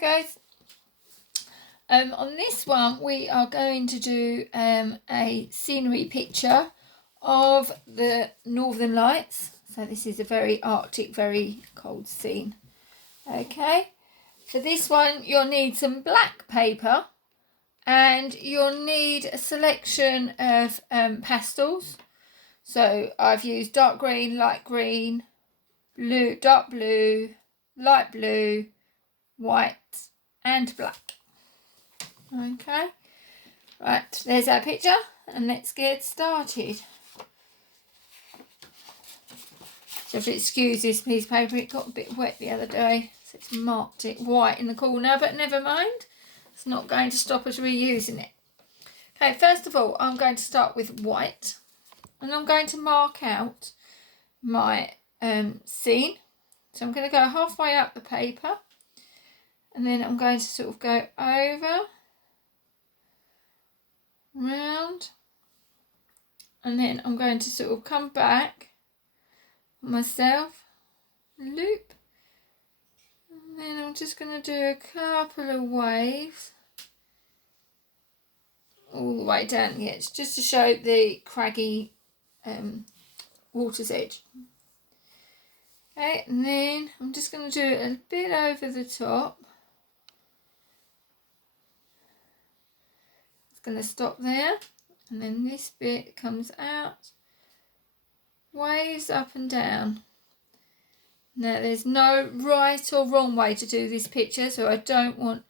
guys, on this one we are going to do a scenery picture of the Northern Lights. So this is a very Arctic, very cold scene. Okay, for this one you'll need some black paper and you'll need a selection of pastels. So I've used dark green, light green, blue, dark blue, light blue, white and black. Okay, right, there's our picture and let's get started. So if you excuse this piece of paper, it got a bit wet the other day, so it's marked it white in the corner, but never mind, it's not going to stop us reusing it. Okay, first of all I'm going to start with white and I'm going to mark out my scene. So I'm going to go halfway up the paper and then I'm going to sort of go over, round, and then I'm going to sort of come back on myself, loop, and then I'm just going to do a couple of waves all the way down the edge, just to show the craggy water's edge. Okay, and then I'm just going to do it a bit over the top. It's going to stop there, and then this bit comes out, waves up and down. Now there's no right or wrong way to do this picture, so I don't want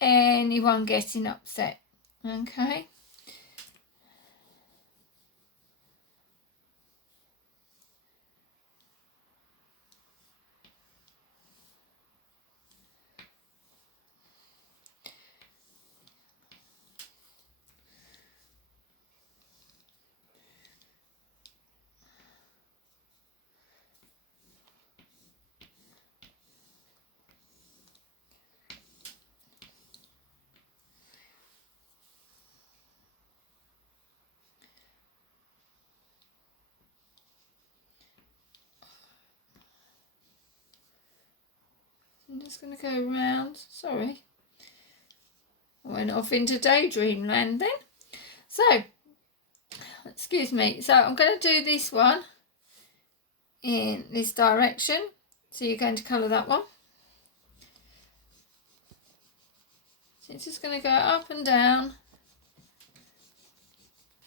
anyone getting upset. Okay. I'm just going to go round. Sorry, I went off into daydream land then. So, excuse me. So I'm going to do this one in this direction. So you're going to colour that one. So it's just going to go up and down.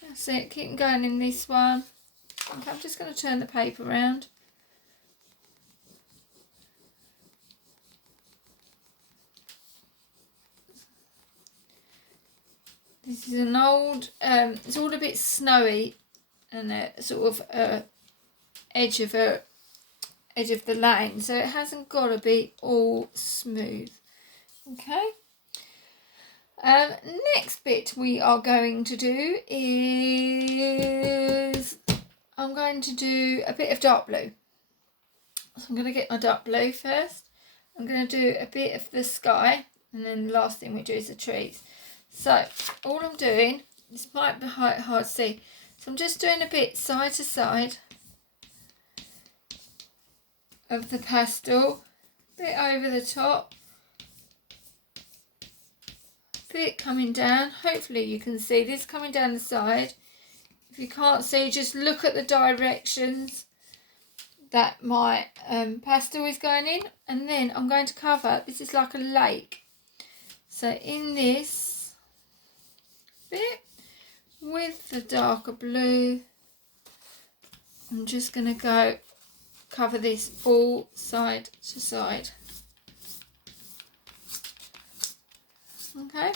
That's it. Keep going in this one. Okay, I'm just going to turn the paper around. This is an old, it's all a bit snowy and a sort of edge of the lane, so it hasn't got to be all smooth. Okay. Next bit we are going to do is I'm going to do a bit of dark blue. So I'm going to get my dark blue first. I'm going to do a bit of the sky, and then the last thing we do is the trees. So all I'm doing, this might be hard to see, so I'm just doing a bit side to side of the pastel, bit over the top, bit coming down. Hopefully you can see this coming down the side. If you can't see, just look at the directions that my pastel is going in, and then I'm going to cover, this is like a lake, so in this bit with the darker blue I'm just going to go cover this all side to side. Okay,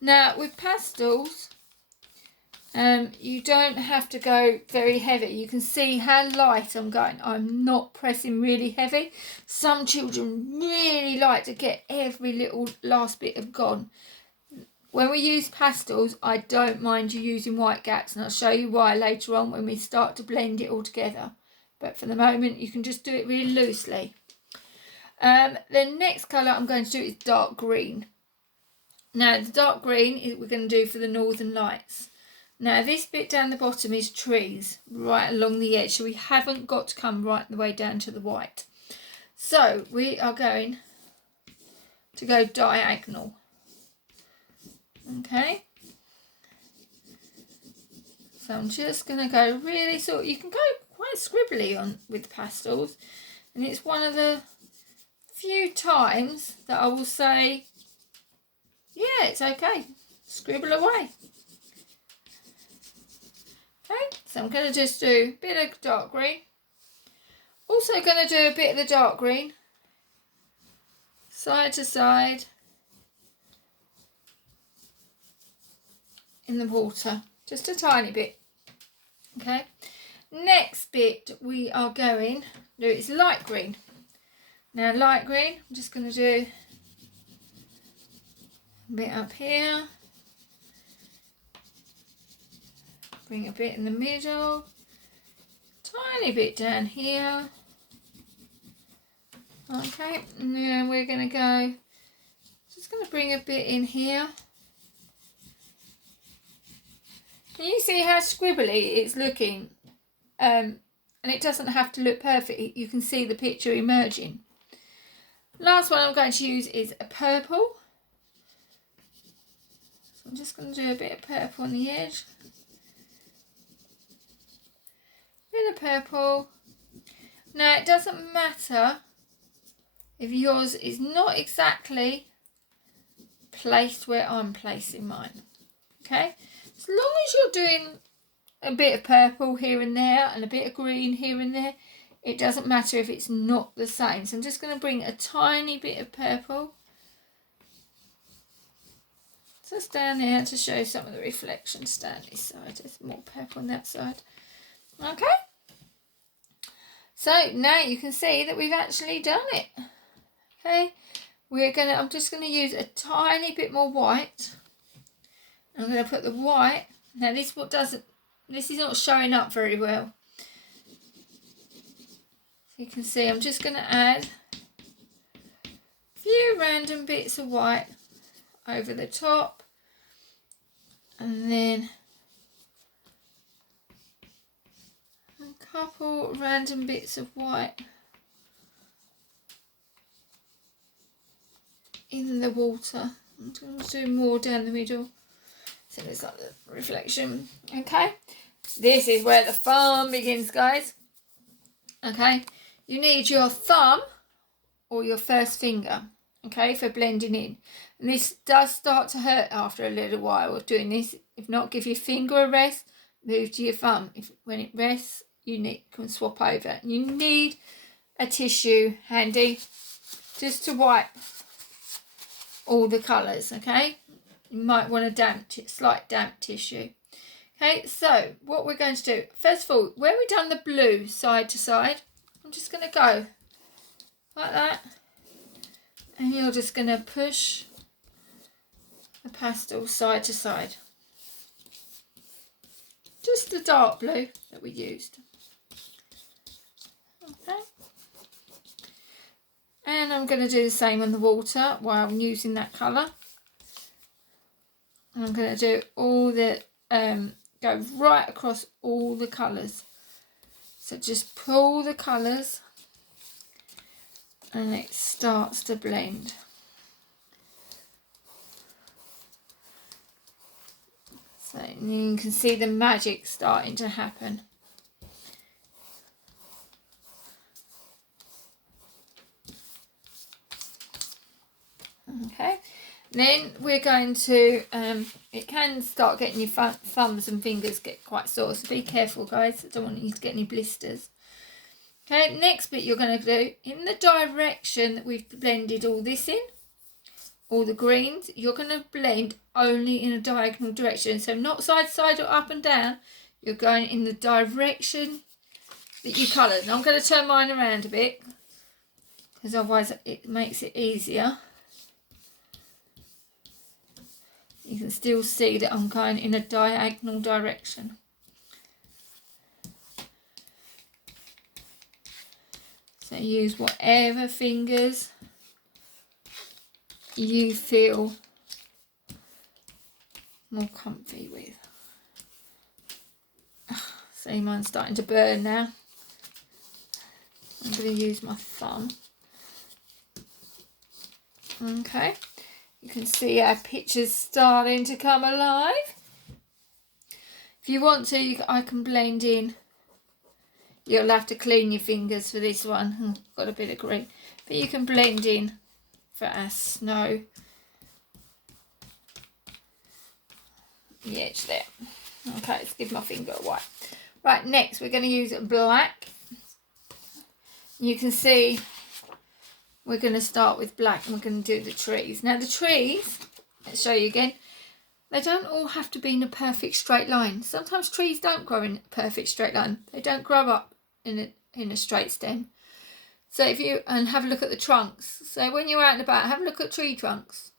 now with pastels you don't have to go very heavy. You can see how light I'm going. I'm not pressing really heavy. Some children really like to get every little last bit of gone. When we use pastels, I don't mind you using white gaps, and I'll show you why later on when we start to blend it all together. But for the moment, you can just do it really loosely. The next colour I'm going to do is dark green. Now, the dark green is we're going to do for the Northern Lights. Now, this bit down the bottom is trees right along the edge, so we haven't got to come right the way down to the white. So we are going to go diagonal. Okay. So I'm just going to go really sort. You can go quite scribbly on with pastels, and it's one of the few times that I will say, yeah, it's okay. Scribble away. Okay, so I'm going to just do a bit of dark green. Also going to do a bit of the dark green, side to side, in the water, just a tiny bit. Okay, next bit we are going to do is light green. Now light green, I'm just going to do a bit up here, bring a bit in the middle, tiny bit down here. Okay, and then we're going to go, just going to bring a bit in here. Can you see how scribbly it's looking? And it doesn't have to look perfect. You can see the picture emerging. Last one I'm going to use is a purple. So I'm just going to do a bit of purple on the edge. Bit of purple. Now it doesn't matter if yours is not exactly placed where I'm placing mine. Okay? As long as you're doing a bit of purple here and there and a bit of green here and there, it doesn't matter if it's not the same. So I'm just going to bring a tiny bit of purple just down here to show some of the reflections down this side. There's more purple on that side. Okay. So now you can see that we've actually done it. Okay. I'm just going to use a tiny bit more white. I'm going to put the white. Now this is not showing up very well. So you can see I'm just going to add a few random bits of white over the top, and then a couple random bits of white in the water. I'm going to do more down the middle. So it's like the reflection. Okay, this is where the fun begins, guys. Okay, you need your thumb or your first finger, okay, for blending in. And this does start to hurt after a little while of doing this. If not, give your finger a rest, move to your thumb. When it rests, you can swap over. You need a tissue handy just to wipe all the colours, okay? You might want a slight damp tissue. Okay, so what we're going to do, first of all, where we've done the blue side to side, I'm just going to go like that, and you're just going to push the pastel side to side. Just the dark blue that we used. Okay. And I'm going to do the same on the water while I'm using that colour. I'm going to do all the, go right across all the colours. So just pull the colours and it starts to blend. So you can see the magic starting to happen. Okay. Then we're going to, it can start getting your thumbs and fingers get quite sore, so be careful, guys. I don't want you to get any blisters. Okay, next bit you're going to do, in the direction that we've blended all this in, all the greens, you're going to blend only in a diagonal direction. So not side to side or up and down, you're going in the direction that you coloured. Now I'm going to turn mine around a bit, because otherwise it makes it easier. You can still see that I'm going in a diagonal direction. So use whatever fingers you feel more comfy with. See, mine's starting to burn now. I'm going to use my thumb. Okay, you can see our picture's starting to come alive. If you want to, I can blend in. You'll have to clean your fingers for this one. Got a bit of green. But you can blend in for our snow. The edge there. Okay, let's give my finger a wipe. Right, next we're going to use black. You can see we're going to start with black and we're going to do the trees. Now the trees, let's show you again, they don't all have to be in a perfect straight line. Sometimes trees don't grow in a perfect straight line. They don't grow up in a straight stem. So if you, and have a look at the trunks. So when you're out and about, have a look at tree trunks.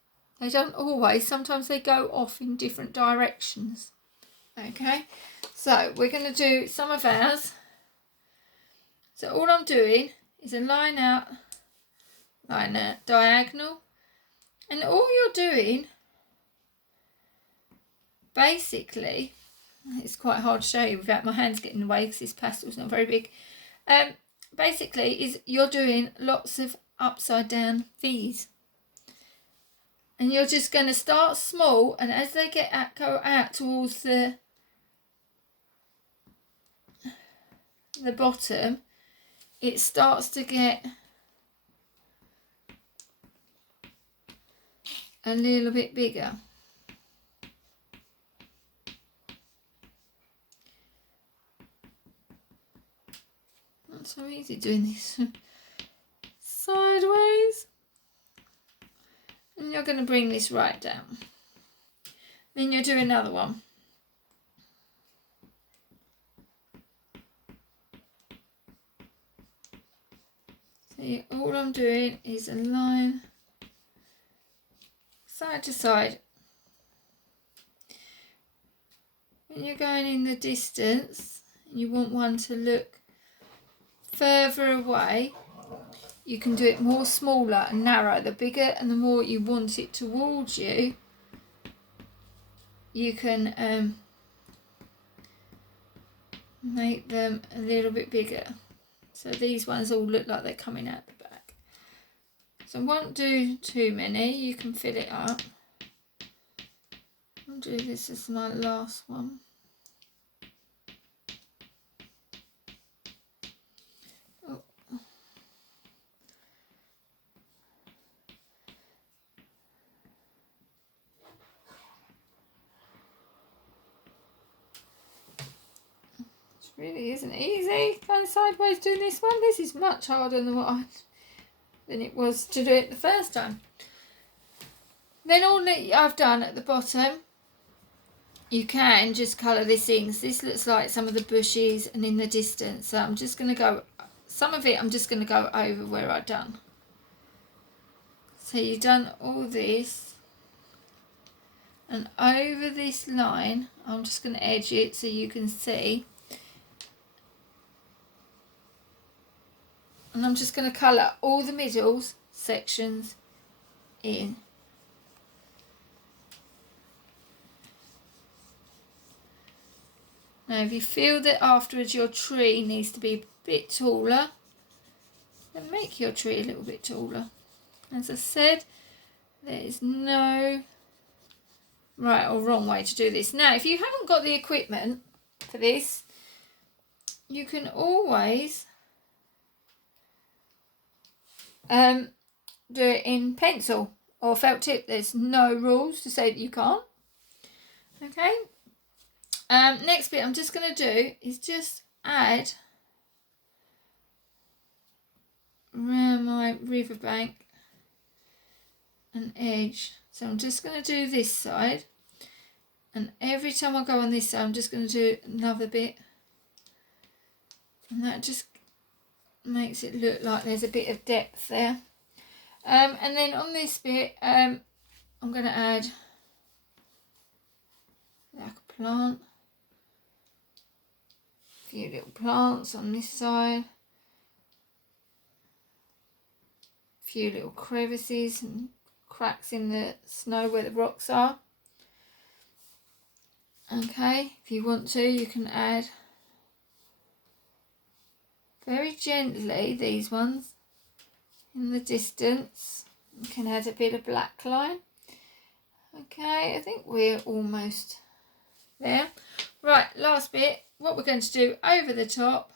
They don't always, sometimes they go off in different directions. Okay, so we're going to do some of ours. So all I'm doing is a line out diagonal, and all you're doing basically, it's quite hard to show you without my hands getting in the way because this pastel's not very big, basically is you're doing lots of upside down V's, and you're just going to start small, and as they go out towards the bottom, it starts to get a little bit bigger. Not so easy doing this sideways. And you're going to bring this right down. Then you'll do another one. See, all I'm doing is a line side to side. When you're going in the distance and you want one to look further away, you can do it more smaller and narrow. The bigger and the more you want it towards you, you can make them a little bit bigger. So these ones all look like they're coming out the back. So I won't do too many, you can fill it up. I'll do this as my last one. Oh. It really isn't easy, kind of sideways doing this one. This is much harder than it was to do it the first time. Then all that I've done at the bottom, you can just colour this in. So this looks like some of the bushes and in the distance. So I'm just going to go, some of it I'm just going to go over where I've done. So you've done all this, and over this line I'm just going to edge it so you can see. And I'm just going to colour all the middles sections in. Now if you feel that afterwards your tree needs to be a bit taller, then make your tree a little bit taller. As I said, there is no right or wrong way to do this. Now if you haven't got the equipment for this, you can always do it in pencil or felt tip. There's no rules to say that you can't. Okay. Next bit I'm just going to do is just add around my riverbank an edge. So I'm just going to do this side, and every time I go on this side I'm just going to do another bit, and that just makes it look like there's a bit of depth there. And then on this bit I'm going to add like a plant, a few little plants on this side, a few little crevices and cracks in the snow where the rocks are. Okay, if you want to, you can add very gently these ones in the distance, We can add a bit of black line. Okay, I think we're almost there. Right, last bit. What we're going to do over the top,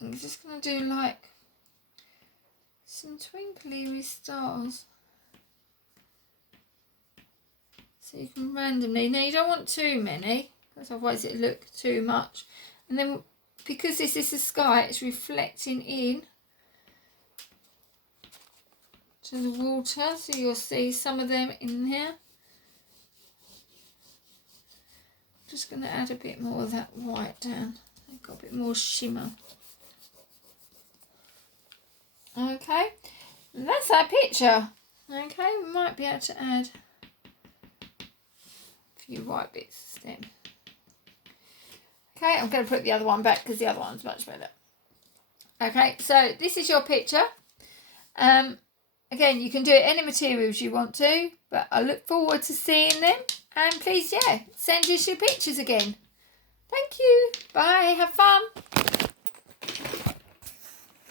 I'm just going to do like some twinkly stars. So you can randomly, now you don't want too many, because otherwise it'll look too much. And then because this is the sky, it's reflecting in to the water, so you'll see some of them in here. Just going to add a bit more of that white down. I've got a bit more shimmer. Okay, and that's our picture. Okay, we might be able to add a few white bits then. Okay, I'm going to put the other one back because the other one's much better. Okay, so this is your picture. Again, you can do it any materials you want to, but I look forward to seeing them. And please, yeah, send us your pictures again. Thank you. Bye. Have fun.